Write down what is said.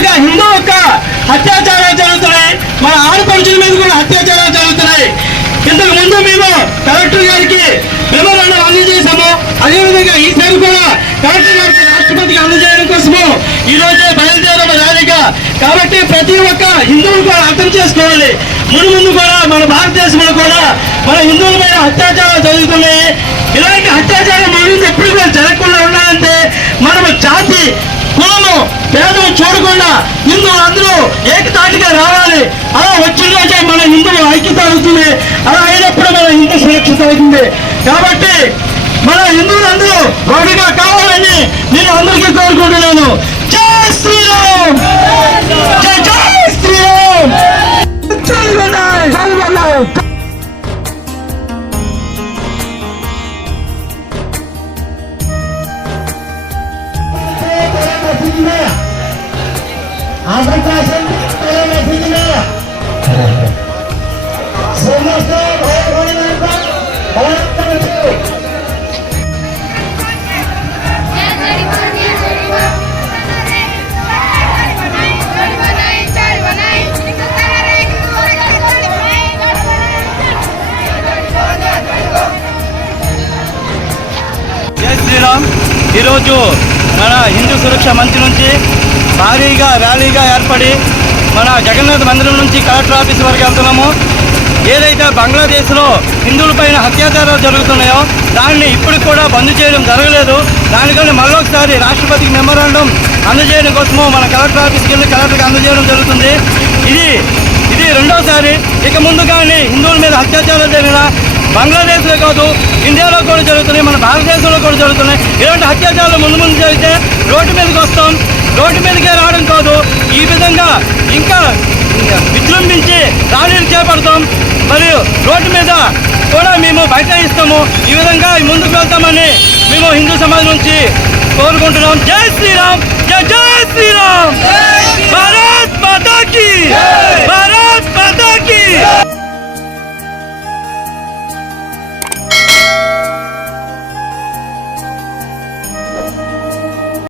ఒక హిందూ యొక్క అత్యాచారాలు జరుగుతున్నాయి. మన ఆడపడుచుల మీద కూడా అత్యాచారాలు జరుగుతున్నాయి. ఇంతకు ముందు మేము కలెక్టర్ గారికి మెమోరాండం అందజేశాము. అదేవిధంగా ఈసారి కూడా కలెక్టర్ గారికి రాష్ట్రపతికి అందజేయడం కోసము ఈ రోజే బయలుదేరడం ర్యాలీగా. కాబట్టి ప్రతి ఒక్క హిందువులు కూడా అర్థం చేసుకోవాలి. ముందు ముందు కూడా మన భారతదేశంలో కూడా మన హిందువుల మీద అత్యాచారాలు జరుగుతున్నాయి. ఇలాంటి అత్యాచారం మన ఎప్పుడు కూడా జరగకుండా ఉండాలంటే మనము జాతి కులము పేదం చూడ హిందువులు అందరూ ఏకతాటిగా రావాలి. అలా వచ్చిన రోజే మన హిందువులు ఐక్యత అవుతుంది అలా అయినప్పుడు మన హిందూ సురక్షిత అవుతుంది కాబట్టి మన హిందువులందరూ ఒకటిగా కావాలని నేను అందరికీ కోరుకుంటున్నాను. జై శ్రీరామ్! జై జై శ్రీరామ్ Yeah. ఈరోజు మన హిందూ సురక్ష మంచి నుంచి భారీగా ర్యాలీగా ఏర్పడి మన జగన్నాథ్ మందిరం నుంచి కలెక్టర్ ఆఫీస్ వరకు వెళ్తున్నాము. ఏదైతే బంగ్లాదేశ్లో హిందువుల పైన అత్యాచారాలు జరుగుతున్నాయో దాన్ని ఇప్పుడు కూడా బంద్ చేయడం జరగలేదు. దానికని మళ్ళొకసారి రాష్ట్రపతికి మెమోరాండం అందజేయడం కోసము మన కలెక్టర్ ఆఫీస్కి వెళ్ళి కలెక్టర్కి అందజేయడం జరుగుతుంది. ఇది ఇది రెండోసారి. ఇక ముందు కానీ హిందువుల మీద అత్యాచారాలు జరిగిన బంగ్లాదేశ్లో కాదు ఇండియాలో కూడా జరుగుతున్నాయి మన భారతదేశంలో కూడా జరుగుతున్నాయి. ఇలాంటి అత్యాచారాలు ముందు ముందు జరిగితే రోడ్డు మీదకి వస్తాం. రోడ్డు మీదకే రావడం కాదు ఈ విధంగా ఇంకా విజృంభించి ర్యాలీలు చేపడతాం. మరియు రోడ్డు మీద కూడా మేము బైఠాయిస్తాము. ఈ విధంగా ముందుకు వెళ్తామని మేము హిందూ సమాజం నుంచి కోరుకుంటున్నాం. జై శ్రీరామ్ జై జై శ్రీరామ్!